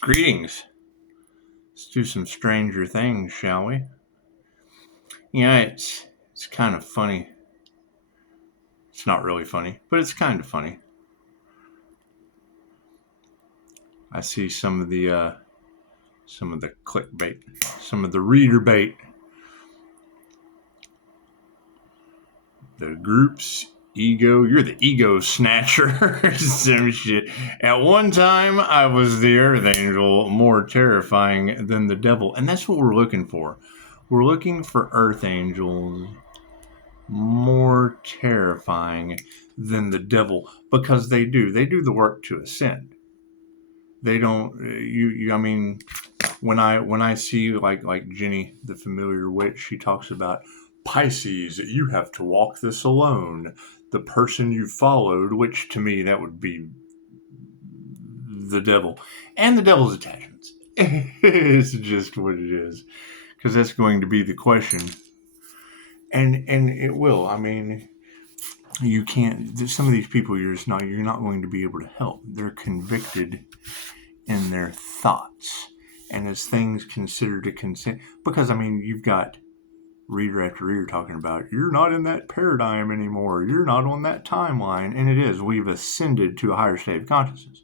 Greetings. Let's do some stranger things, shall we? Yeah, it's kind of funny. It's not really funny, but it's kind of funny. I see some of the clickbait, some of the reader bait, the group's ego. You're the ego snatcher. Some shit. At one time, I was the earth angel, more terrifying than the devil, and that's what we're looking for. We're looking for earth angels more terrifying than the devil because they do the work to ascend. They don't you I mean, when I see like Jenny the familiar witch, she talks about Pisces, you have to walk this alone, the person you followed, which to me that would be the devil and the devil's attachments. It's just what it is, because that's going to be the question, and it will. I mean, you can't. Some of these people you're not going to be able to help. They're convicted in their thoughts, and as things considered to consent. Because I mean, you've got reader after reader talking about you're not in that paradigm anymore. You're not on that timeline, and it is. We've ascended to a higher state of consciousness.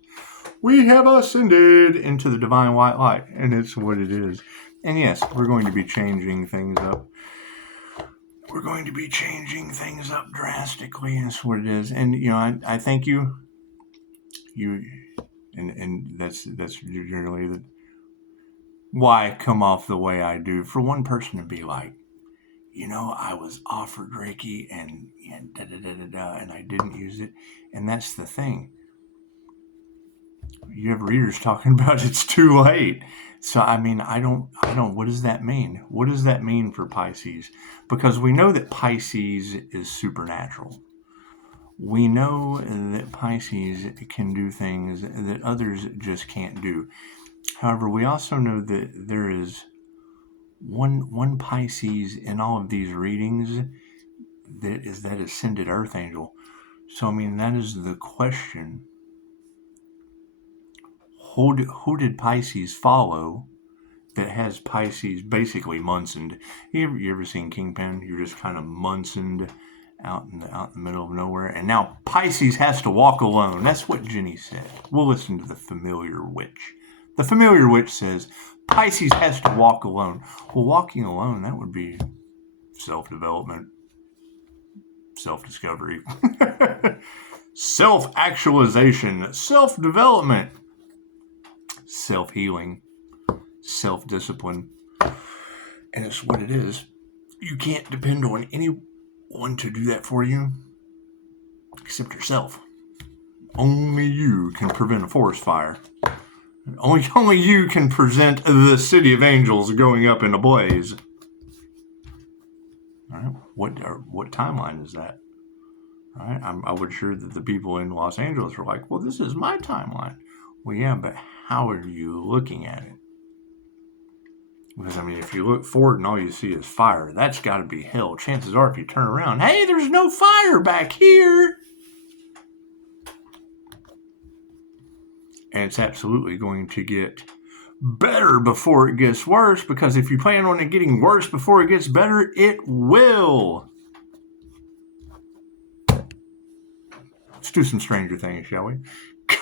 We have ascended into the divine white light, and it's what it is. And yes, we're going to be changing things up. We're going to be changing things up drastically, and that's what it is. And I thank you, and that's generally the why I come off the way I do. For one person to be like, I was offered Reiki and da da da da da, and I didn't use it, and that's the thing. You have readers talking about it's too late. So I mean, I don't. What does that mean? What does that mean for Pisces? Because we know that Pisces is supernatural. We know that Pisces can do things that others just can't do. However, we also know that there is one Pisces in all of these readings that is that ascended earth angel. So I mean, that is the question. Who did Pisces follow that has Pisces basically Munsoned? You ever seen Kingpin? You're just kind of Munsoned out in the middle of nowhere, and now Pisces has to walk alone. That's what Jenny said. We'll listen to the familiar witch. The familiar witch says Pisces has to walk alone. Well, walking alone, that would be self-development, self-discovery, self-actualization, self-development, self-healing, self-discipline. And it's what it is. You can't depend on anyone to do that for you except yourself. Only you can prevent a forest fire. Only you can prevent the city of angels going up in a blaze. All right. What timeline is that? All right. I would sure that the people in Los Angeles were like, well, this is my timeline. Well, yeah, but how are you looking at it? Because, I mean, if you look forward and all you see is fire, that's got to be hell. Chances are if you turn around, hey, there's no fire back here. And it's absolutely going to get better before it gets worse, because if you plan on it getting worse before it gets better, it will. Let's do some stranger things, shall we?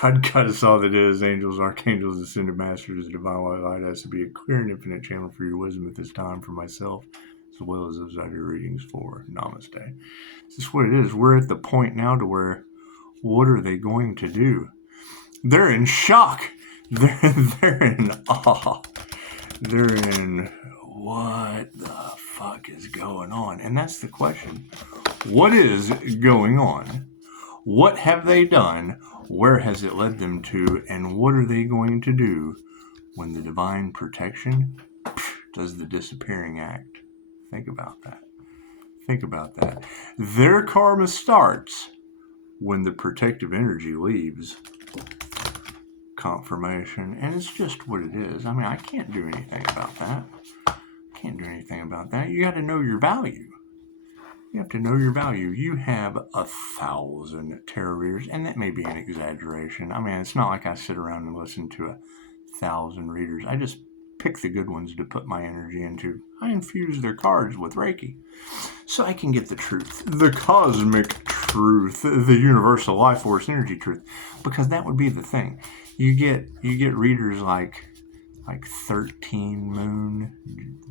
God got us all that is, angels, archangels, ascended masters, divine white light has to be a clear and infinite channel for your wisdom at this time for myself, as well as those audio readings for Namaste. This is what it is. We're at the point now to where, what are they going to do? They're in shock. They're in awe. They're in, what the fuck is going on? And that's the question. What is going on? What have they done? Where has it led them to? And what are they going to do when the divine protection does the disappearing act? Think about that. Think about that. Their karma starts when the protective energy leaves. Confirmation. And it's just what it is. I mean, I can't do anything about that. Can't do anything about that. You got to know your value. You have to know your value. You have 1,000 tarot readers, and that may be an exaggeration. I mean, it's not like I sit around and listen to 1,000 readers. I just pick the good ones to put my energy into. I infuse their cards with Reiki so I can get the truth, the cosmic truth, the universal life force energy truth, because that would be the thing. You get readers like 13 moon,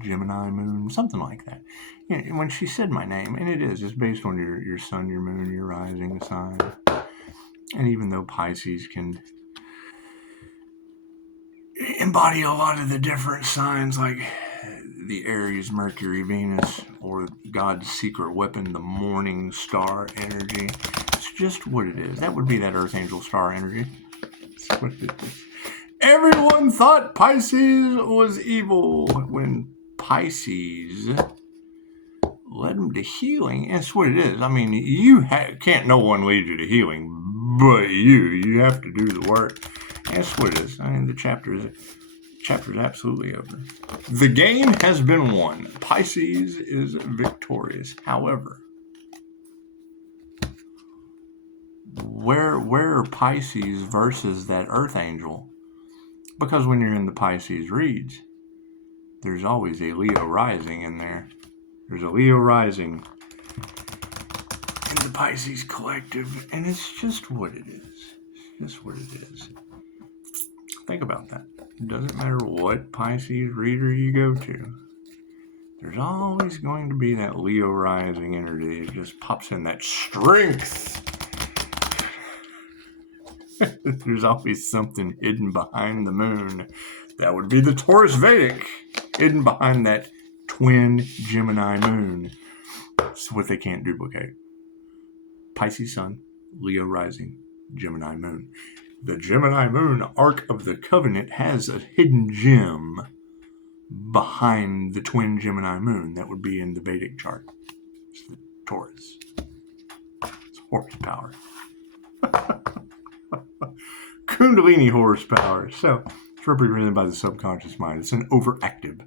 Gemini moon, something like that. When she said my name, and it's based on your sun, your moon, your rising sign. And even though Pisces can embody a lot of the different signs, like the Aries, Mercury, Venus, or God's secret weapon, the morning star energy, it's just what it is. That would be that Earth Angel star energy. That's what it is. Everyone thought Pisces was evil when Pisces led them to healing. That's what it is. I mean, you can't no one lead you to healing, but you have to do the work. That's what it is. I mean, the chapter is absolutely over. The game has been won. Pisces is victorious. However, where are Pisces versus that Earth Angel? Because when you're in the Pisces reads, there's always a Leo rising in there. There's a Leo rising in the Pisces collective, and it's just what it is. It's just what it is. Think about that. It doesn't matter what Pisces reader you go to. There's always going to be that Leo rising energy. It just pops in that strength. There's always something hidden behind the moon. That would be the Taurus Vedic, hidden behind that twin Gemini moon. It's what they can't duplicate. Pisces sun, Leo rising, Gemini moon. The Gemini moon, Ark of the Covenant, has a hidden gem behind the twin Gemini moon. That would be in the Vedic chart. It's the Taurus. It's horsepower. Kundalini horsepower. So it's represented by the subconscious mind. It's an overactive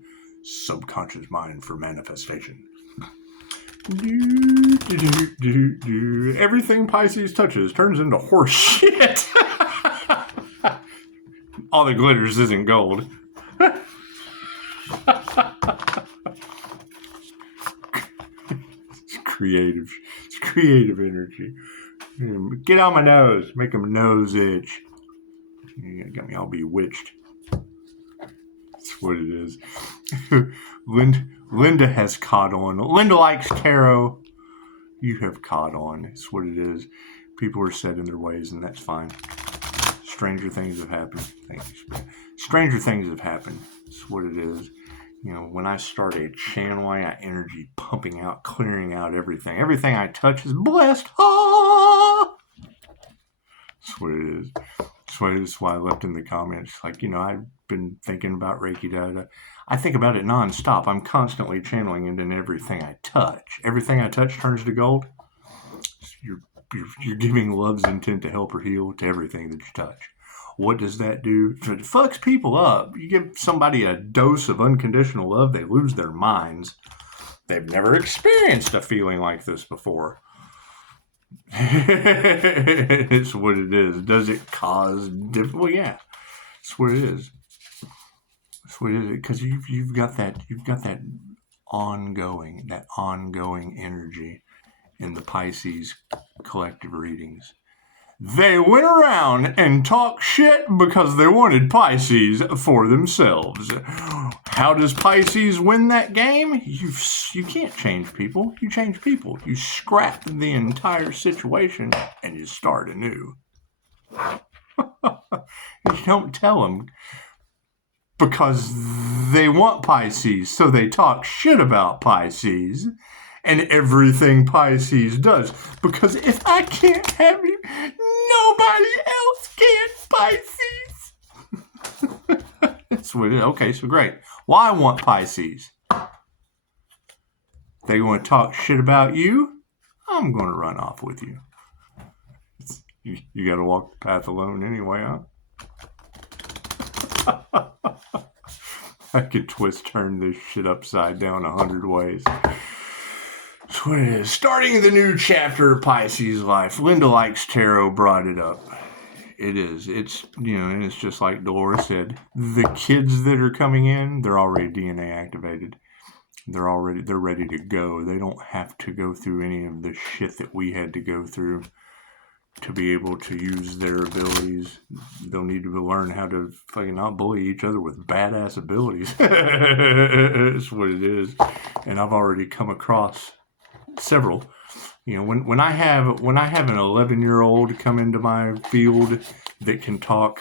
subconscious mind for manifestation. Everything Pisces touches turns into horse shit. All the glitters isn't gold. It's creative. It's creative energy. Get on my nose. Make them nose itch. You got me all bewitched. That's what it is. Linda has caught on. Linda likes tarot. You have caught on. It's what it is. People are set in their ways, and that's fine. Stranger things have happened. Thank you. Stranger things have happened. It's what it is. When I start a channel, I got energy pumping out, clearing out everything. Everything I touch is blessed. Ah! That's what it is. That's why I left in the comments. I've been thinking about Reiki Dada. I think about it nonstop. I'm constantly channeling it in everything I touch. Everything I touch turns to gold. You're giving love's intent to help or heal to everything that you touch. What does that do? It fucks people up. You give somebody a dose of unconditional love, they lose their minds. They've never experienced a feeling like this before. It's what it is. Does it cause well, yeah. It's what it is. It's what it is. Because you've got that ongoing energy in the Pisces collective readings. They went around and talked shit because they wanted Pisces for themselves. How does Pisces win that game? You can't change people. You change people. You scrap the entire situation and you start anew. You don't tell them because they want Pisces, so they talk shit about Pisces and everything Pisces does. Because if I can't have you, nobody else can, Pisces. That's what it is. Okay, so great. Well, I want Pisces. They want to talk shit about you, I'm going to run off with you. You got to walk the path alone anyway, huh? I could turn this shit upside down 100 ways. That's what it is. Starting the new chapter of Pisces life. Linda Likes Tarot brought it up. It is. It's, and it's just like Dolores said, the kids that are coming in, they're already DNA activated. They're ready to go. They don't have to go through any of the shit that we had to go through to be able to use their abilities. They'll need to learn how to fucking not bully each other with badass abilities. That's what it is. And I've already come across several. When I have an 11-year-old come into my field that can talk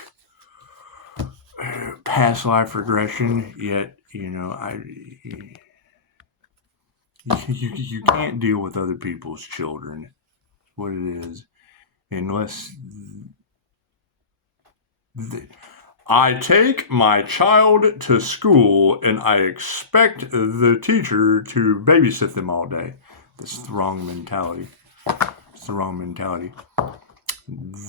past life regression, yet you can't deal with other people's children. What it is, unless I take my child to school and I expect the teacher to babysit them all day. That's the wrong mentality. It's the wrong mentality.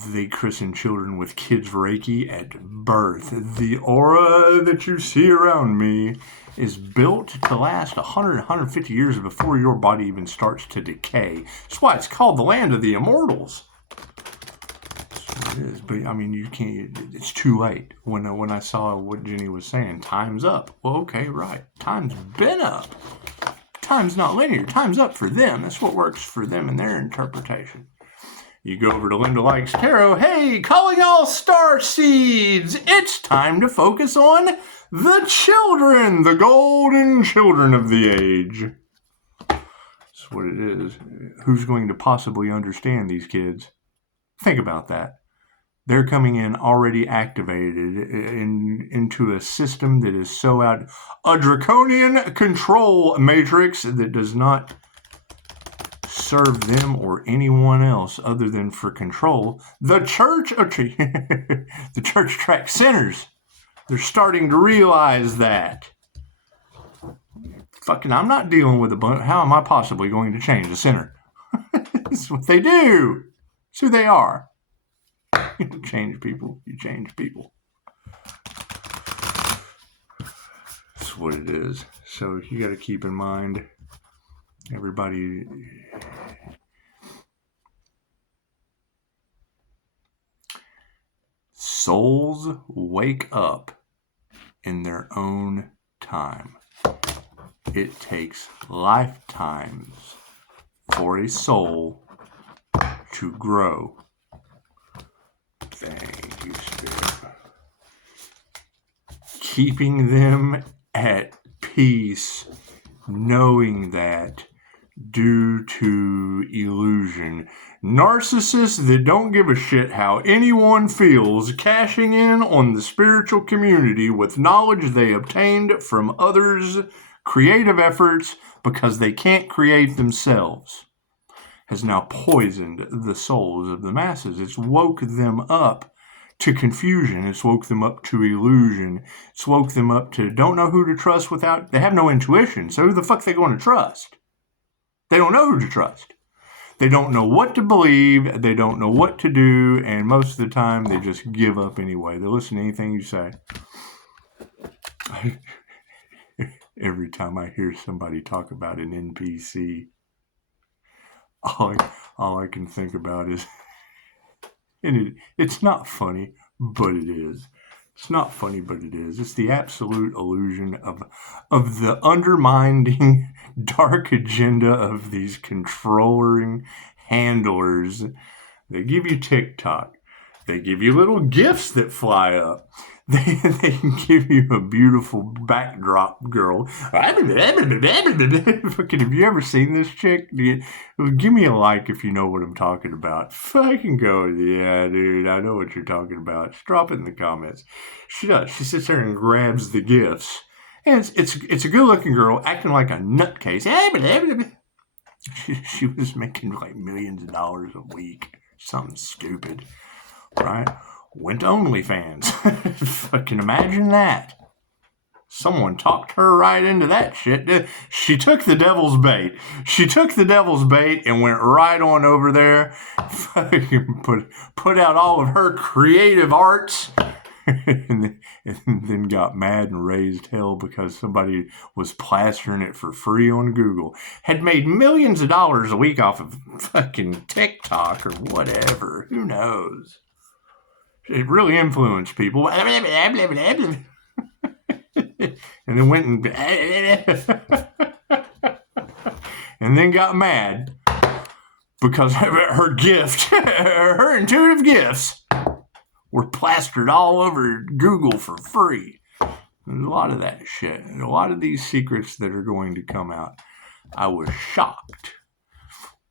They christen children with kids Reiki at birth. The aura that you see around me is built to last 100, 150 years before your body even starts to decay. That's why it's called the land of the immortals. It is, but you can't. It's too late. When I saw what Jenny was saying, time's up. Well, okay, right. Time's been up. Time's not linear. Time's up for them. That's what works for them in their interpretation. You go over to Linda Likes Tarot. Hey, calling all star seeds. It's time to focus on the children, the golden children of the age. That's what it is. Who's going to possibly understand these kids? Think about that. They're coming in already activated into a system that is so out, a draconian control matrix that does not serve them or anyone else other than for control. The church, the church tracks sinners. They're starting to realize that. I'm not dealing with a bunch. How am I possibly going to change a sinner? That's what they do. It's who they are. You don't change people. You change people. That's what it is. So you got to keep in mind, everybody. Souls wake up in their own time. It takes lifetimes for a soul to grow. Thank you, Spirit. Keeping them at peace, knowing that due to illusion, narcissists that don't give a shit how anyone feels, cashing in on the spiritual community with knowledge they obtained from others' creative efforts because they can't create themselves, has now poisoned the souls of the masses. It's woke them up to confusion. It's woke them up to illusion. It's woke them up to don't know who to trust without, they have no intuition. So who the fuck are they going to trust? They don't know who to trust. They don't know what to believe. They don't know what to do. And most of the time, they just give up anyway. They listen to anything you say. Every time I hear somebody talk about an NPC, all I can think about is, and it's not funny, but it is. It's not funny, but it is. It's the absolute illusion of the undermining dark agenda of these controlling handlers. They give you TicTok. They give you little gifts that fly up. They can give you a beautiful backdrop girl. Fucking, have you ever seen this chick? Give me a like if you know what I'm talking about. Fucking go, yeah, dude, I know what you're talking about. Just drop it in the comments. She does. She sits there and grabs the gifts. And it's a good-looking girl acting like a nutcase. She was making like millions of dollars a week. Something stupid, right? Went to OnlyFans. Fucking imagine that. Someone talked her right into that shit. She took the devil's bait. She took the devil's bait and went right on over there. Fucking put out all of her creative arts. And then got mad and raised hell because somebody was plastering it for free on Google. Had made millions of dollars a week off of fucking TikTok or whatever. Who knows? It really influenced people. And then went and and then got mad because her gift, her intuitive gifts, were plastered all over Google for free. There's a lot of that shit. And a lot of these secrets that are going to come out. I was shocked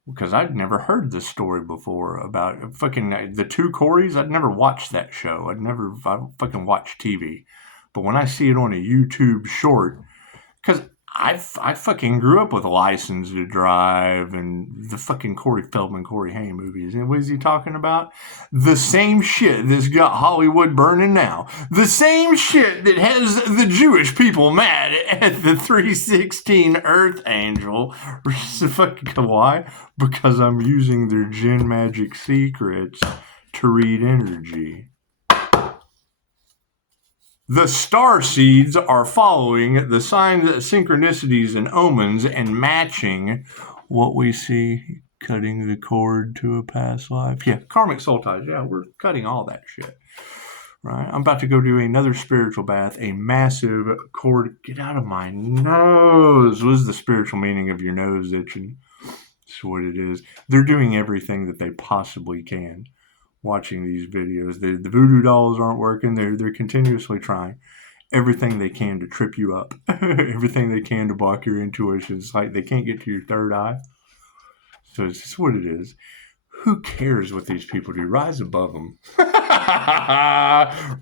because I'd never heard this story before about fucking the two Coreys. I'd never watched that show. I don't fucking watch TV. But when I see it on a YouTube short, because I fucking grew up with a License to Drive and the fucking Corey Feldman, Corey Haim movies. And what is he talking about? The same shit that's got Hollywood burning now. The same shit that has the Jewish people mad at the 316 Earth Angel. Fucking why? Because I'm using their Jinn magic secrets to read energy. The star seeds are following the signs, synchronicities, and omens and matching what we see, cutting the cord to a past life. Yeah, karmic soul ties. Yeah, we're cutting all that shit. Right? I'm about to go do another spiritual bath, a massive cord. Get out of my nose. What is the spiritual meaning of your nose itching? That's what it is. They're doing everything that they possibly can. Watching these videos, the voodoo dolls aren't working. They're continuously trying everything they can to trip you up, everything they can to block your intuition. It's like they can't get to your third eye. So it's just what it is. Who cares what these people do? Rise above them.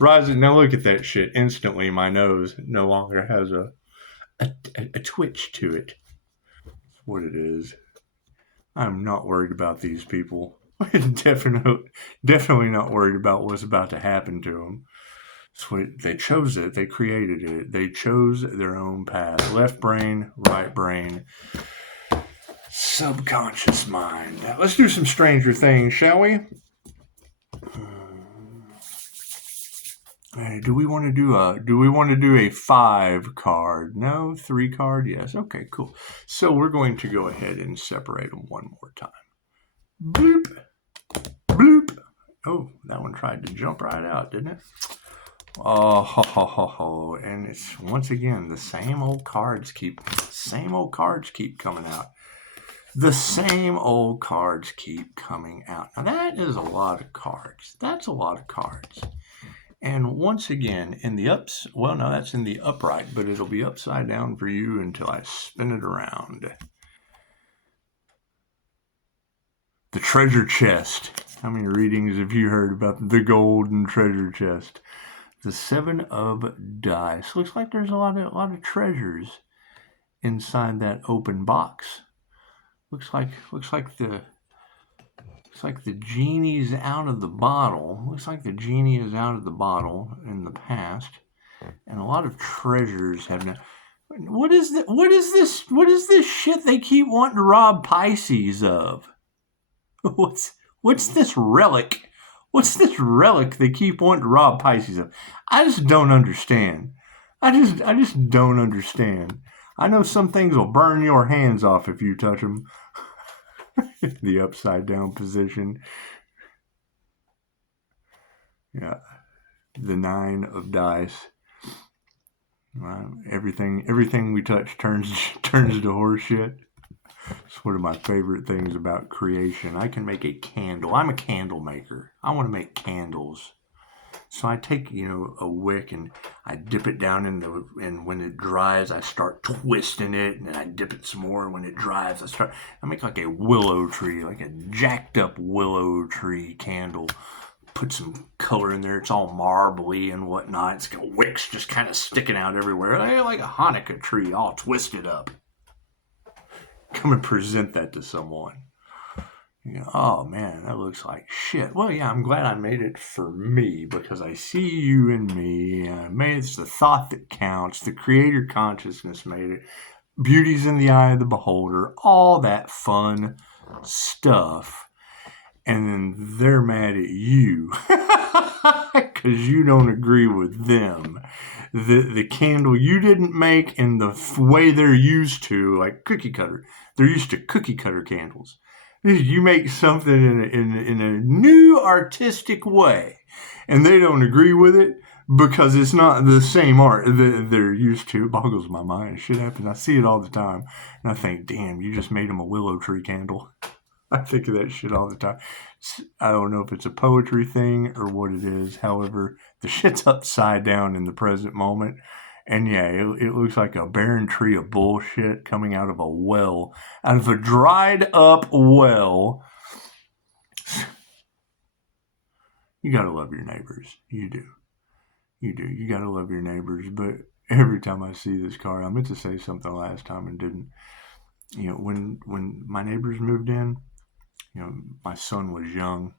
Rise. Now look at that shit. Instantly, my nose no longer has a twitch to it. That's what it is. I'm not worried about these people. Definitely not worried about what's about to happen to them. So they chose it. They created it. They chose their own path. Left brain, right brain, subconscious mind. Let's do some Stranger Things, shall we? Do we want to do a 5 card? No, 3 card? Yes. Okay, cool. So we're going to go ahead and separate them one more time. Bloop. Bloop. Oh, that one tried to jump right out, didn't it? Oh, ho, ho, ho, ho. And it's once again the same old cards keep coming out. The same old cards keep coming out. Now that is a lot of cards. That's a lot of cards. And once again, in the that's in the upright, but it'll be upside down for you until I spin it around. The treasure chest. How many readings have you heard about the golden treasure chest? The 7 of dice. Looks like there's a lot of treasures inside that open box. Looks like the genie's out of the bottle. Looks like the genie is out of the bottle in the past, and a lot of treasures have been. What is this shit they keep wanting to rob Pisces of? What's this relic? What's this relic they keep wanting to rob Pisces of? I just don't understand. I just don't understand. I know some things will burn your hands off if you touch them. The upside down position. Yeah. The 9 of dice. Everything we touch turns to horse shit. It's one of my favorite things about creation. I can make a candle. I'm a candle maker. I want to make candles. So I take, a wick and I dip it down and when it dries, I start twisting it, and then I dip it some more. And when it dries, I make like a willow tree, like a jacked up willow tree candle. Put some color in there. It's all marbly and whatnot. It's got wicks just kind of sticking out everywhere. Like a Hanukkah tree all twisted up. Come and present that to someone. Oh man, that looks like shit. Well, yeah, I'm glad I made it for me because I see you in me. It's the thought that counts. The creator consciousness made it. Beauty's in the eye of the beholder. All that fun stuff. And then they're mad at you because you don't agree with them. The candle you didn't make in the way they're used to, like cookie cutter. They're used to cookie cutter candles. You make something in a new artistic way, and they don't agree with it because it's not the same art that they're used to. It boggles my mind. Shit happens. I see it all the time, and I think, damn, you just made them a willow tree candle. I think of that shit all the time. I don't know if it's a poetry thing or what it is. However, the shit's upside down in the present moment. And yeah, it looks like a barren tree of bullshit coming out of a well, out of a dried up well. You gotta love your neighbors. You do. You do. You gotta love your neighbors. But every time I see this car, I meant to say something last time and didn't. You know, when my neighbors moved in, you know, my son was young.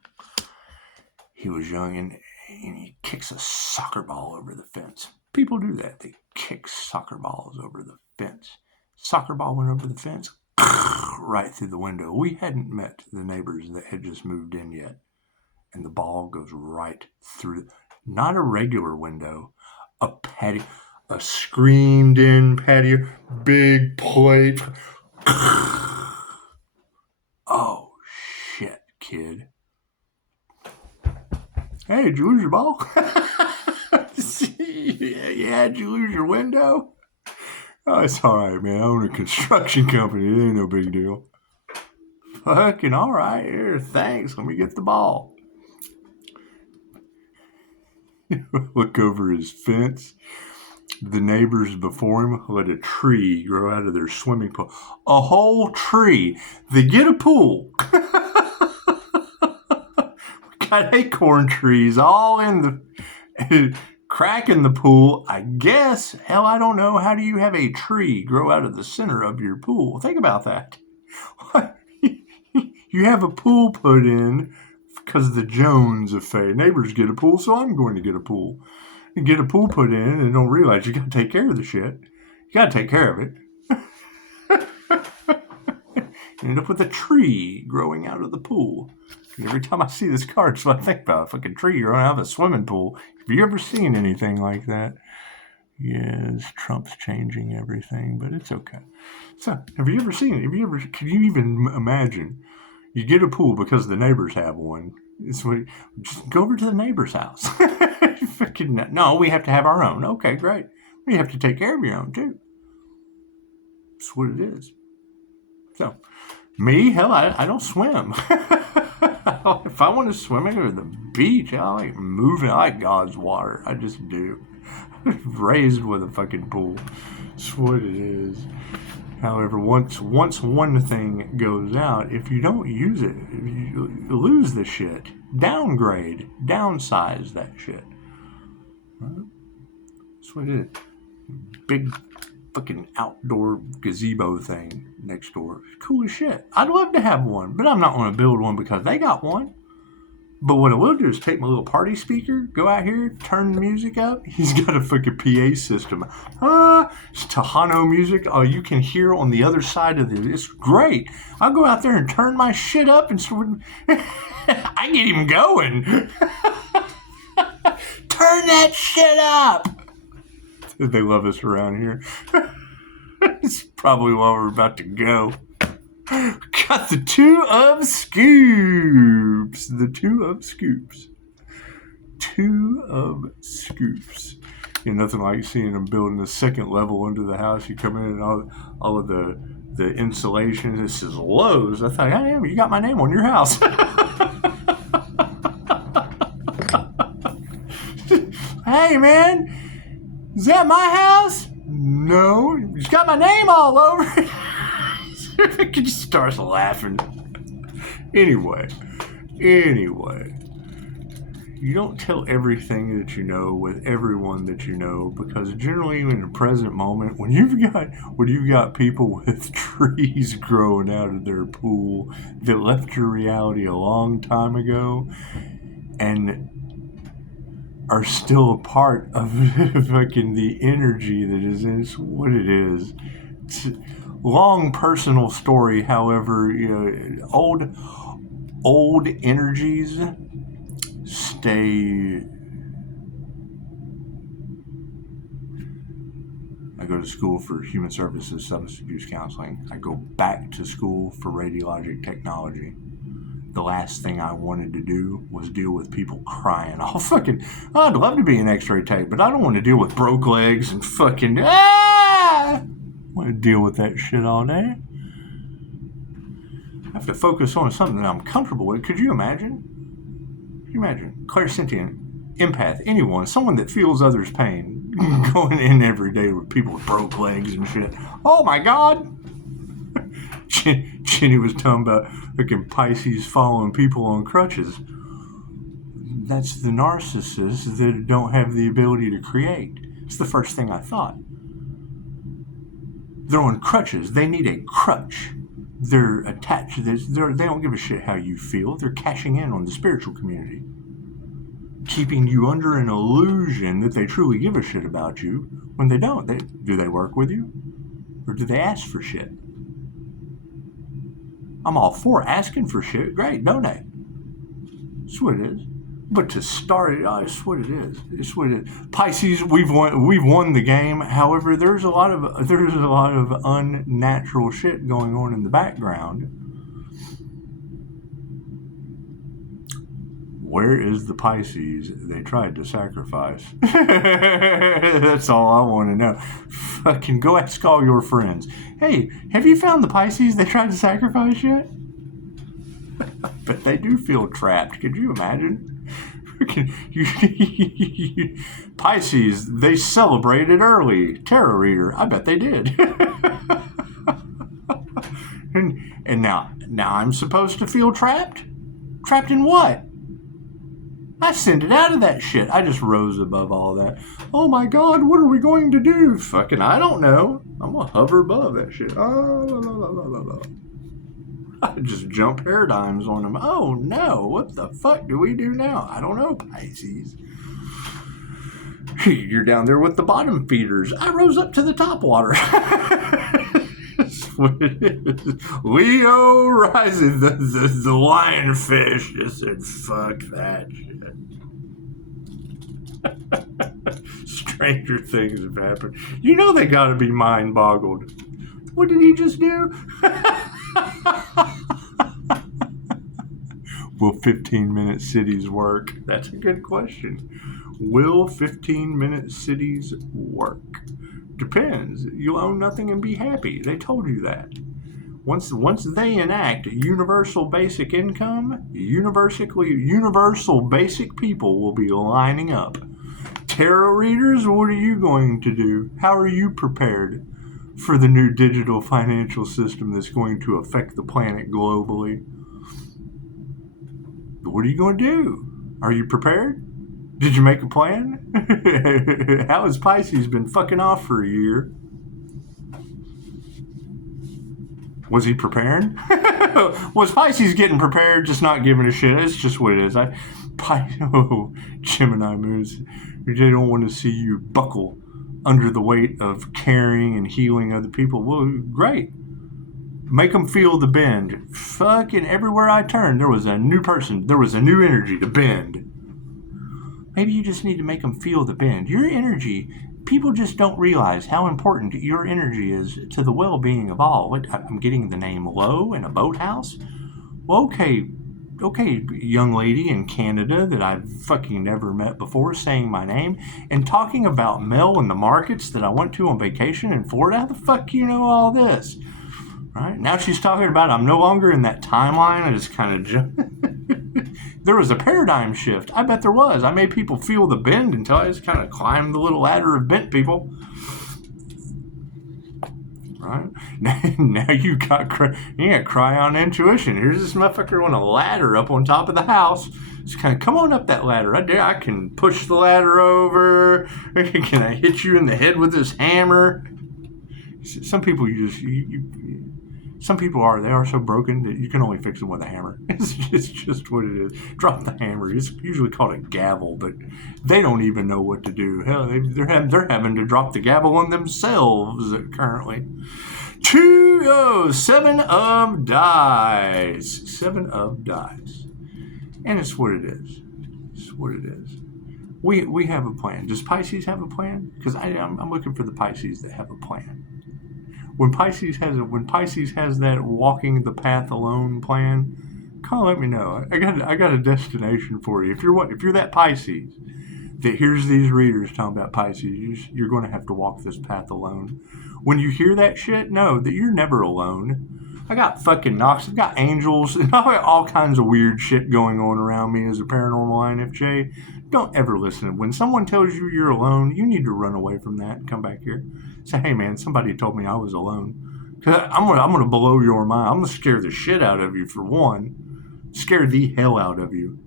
He was young, and he kicks a soccer ball over the fence. People do that. They kick soccer balls over the fence. Soccer ball went over the fence, right through the window. We hadn't met the neighbors that had just moved in yet. And the ball goes right through, not a regular window, a patio, a screened-in patio, big plate. Oh, shit, kid. Hey, did you lose your ball? Yeah, did you lose your window? Oh, it's all right, man. I own a construction company. It ain't no big deal. Fucking all right. Here, thanks. Let me get the ball. Look over his fence. The neighbors before him let a tree grow out of their swimming pool. A whole tree. They get a pool. We got acorn trees all in the crack in the pool. I guess, hell, I don't know. How do you have a tree grow out of the center of your pool? Think about that. You have a pool put in because of the Jones affair. Neighbors get a pool, so I'm going to get a pool. You get a pool put in and don't realize you got to take care of the shit. You got to take care of it. You end up with a tree growing out of the pool. And every time I see this card, it's what I think about. A fucking tree growing out of a swimming pool. Have you ever seen anything like that? Yes, Trump's changing everything, but it's okay. So, have you ever seen it? Can you even imagine? You get a pool because the neighbors have one. It's what, just go over to the neighbor's house. No, we have to have our own. Okay, great. You have to take care of your own, too. That's what it is. So, me, hell, I don't swim. If I want to swim, I go to the beach. I like moving. I like God's water. I just do. Raised with a fucking pool. That's what it is. However, once one thing goes out, if you don't use it, you lose the shit. Downgrade. Downsize that shit. Right? That's what it is. Big fucking outdoor gazebo thing next door. Cool as shit. I'd love to have one, but I'm not going to build one because they got one. But what I will do is take my little party speaker, go out here, turn the music up. He's got a fucking PA system. It's Tejano music. Oh, you can hear on the other side of it. It's great. I'll go out there and turn my shit up and sort of I get him going. Turn that shit up. They love us around here. It's probably why we're about to go. Got the two of scoops. The two of scoops. Two of scoops. And nothing like seeing them building the second level under the house. You come in and all of the insulation. This is Lowe's. I thought, hey, you got my name on your house. Hey, man. Is that my house? No. It's got my name all over it. He just starts laughing. Anyway. You don't tell everything that you know with everyone that you know, because generally in the present moment, when you've got people with trees growing out of their pool that left your reality a long time ago and are still a part of fucking the energy that is in it's what it is. It's a long personal story, however, you know, old energies stay. I go to school for human services, substance abuse counseling. I go back to school for radiologic technology. the last thing I wanted to do was deal with people crying. I'd love to be an x-ray tech, but I don't want to deal with broke legs and fucking, I want to deal with that shit all day. I have to focus on something that I'm comfortable with. Could you imagine? Clairsentient, empath, anyone, someone that feels others' pain, going in every day with people with broke legs and shit. Oh my God! Jenny was talking about fucking Pisces following people on crutches. That's the narcissists that don't have the ability to create. It's the first thing I thought. They're on crutches. They need a crutch. They're attached. They don't give a shit how you feel. They're cashing in on the spiritual community, keeping you under an illusion that they truly give a shit about you when they don't. Do they work with you? Or do they ask for shit? I'm all for asking for shit. Great, donate. That's what it is. But to start it, it's what it is. It's what it is. Pisces, we've won the game. However, there's a lot of unnatural shit going on in the background. Where is the Pisces they tried to sacrifice? That's all I want to know. Fucking go ask all your friends. Hey, have you found the Pisces they tried to sacrifice yet? But they do feel trapped. Could you imagine? Pisces, they celebrated early. Tarot reader, I bet they did. and now I'm supposed to feel trapped? Trapped in what? I sent it out of that shit. I just rose above all that. Oh my God, what are we going to do? Fucking, I don't know. I'm going to hover above that shit. I just jump paradigms on them. Oh no, what the fuck do we do now? I don't know, Pisces. You're down there with the bottom feeders. I rose up to the top water. That's what it is. Leo rising. The lionfish just said, fuck that shit. Stranger things have happened. You know they gotta be mind boggled. What did he just do? Will 15-minute cities work? That's a good question. Will 15-minute cities work? Depends. You'll own nothing and be happy. They told you that. Once they enact universal basic income, universal basic people will be lining up. Tarot readers, what are you going to do? How are you prepared for the new digital financial system that's going to affect the planet globally? What are you going to do? Are you prepared? Did you make a plan? How has Pisces been fucking off for a year? Was he preparing? Was Pisces getting prepared, just not giving a shit? It's just what it is. Gemini moons, they don't want to see you buckle under the weight of caring and healing other people. Well, great. Make them feel the bend. Fucking everywhere I turned, there was a new person. There was a new energy to bend. Maybe you just need to make them feel the bend. Your energy, people just don't realize how important your energy is to the well-being of all. I'm getting the name Low in a boathouse? Well, okay, young lady in Canada that I've fucking never met before saying my name and talking about Mel in the markets that I went to on vacation in Florida. How the fuck you know all this? Right? Now she's talking about I'm no longer in that timeline. I just kind of there was a paradigm shift. I bet there was. I made people feel the bend until I just kind of climbed the little ladder of bent people. Right? Now you got cry on intuition. Here's this motherfucker on a ladder up on top of the house. Just kind of come on up that ladder. I can push the ladder over. Can I hit you in the head with this hammer? Some people some people are so broken that you can only fix them with a hammer. It's just what it is. Drop the hammer. It's usually called a gavel, but they don't even know what to do. Hell, they're having to drop the gavel on themselves currently. 7 of dice. 7 of dice. And it's what it is. It's what it is. We have a plan. Does Pisces have a plan? Because I'm looking for the Pisces that have a plan. When Pisces has that walking the path alone plan, call, let me know. I got a destination for you. If you're that Pisces that hears these readers talking about Pisces, you're going to have to walk this path alone. When you hear that shit, know that you're never alone. I got fucking knocks. I've got angels, and I got all kinds of weird shit going on around me as a paranormal INFJ. Don't ever listen. When someone tells you you're alone, you need to run away from that and come back here. Say, hey man, somebody told me I was alone. Cause I'm gonna blow your mind. I'm gonna scare the shit out of you for one. Scare the hell out of you.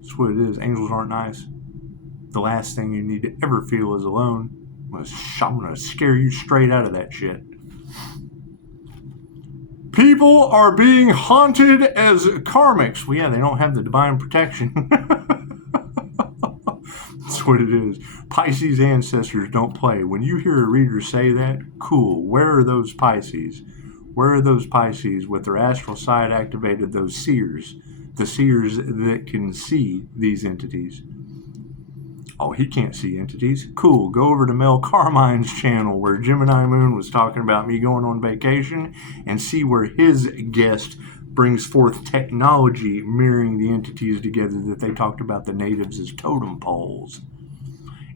That's what it is. Angels aren't nice. The last thing you need to ever feel is alone. I'm gonna scare you straight out of that shit. People are being haunted as karmics. Well, yeah, they don't have the divine protection. That's what it is. Pisces ancestors don't play. When you hear a reader say that, cool. Where are those Pisces? Where are those Pisces with their astral side activated, those seers? The seers that can see these entities. Oh, he can't see entities. Cool. Go over to Mel Carmine's channel where Gemini Moon was talking about me going on vacation and see where his guest brings forth technology mirroring the entities together that they talked about the natives as totem poles.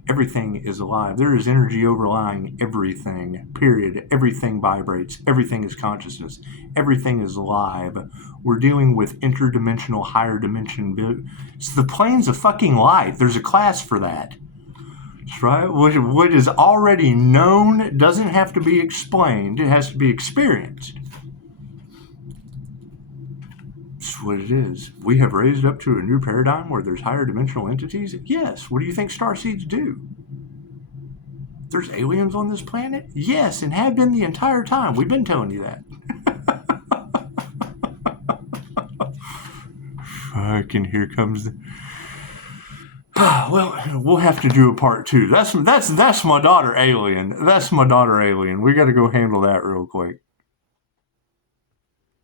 Everything is alive. There is energy overlying everything, period. Everything vibrates. Everything is consciousness. Everything is alive. We're dealing with interdimensional, higher dimension. It's the planes of fucking light. There's a class for that. That's right. What is already known doesn't have to be explained. It has to be experienced. That's what it is. We have raised up to a new paradigm where there's higher dimensional entities. Yes. What do you think starseeds do? There's aliens on this planet? Yes, and have been the entire time. We've been telling you that. Fucking here comes the... Well, we'll have to do a part 2. That's my daughter alien. That's my daughter alien. We got to go handle that real quick.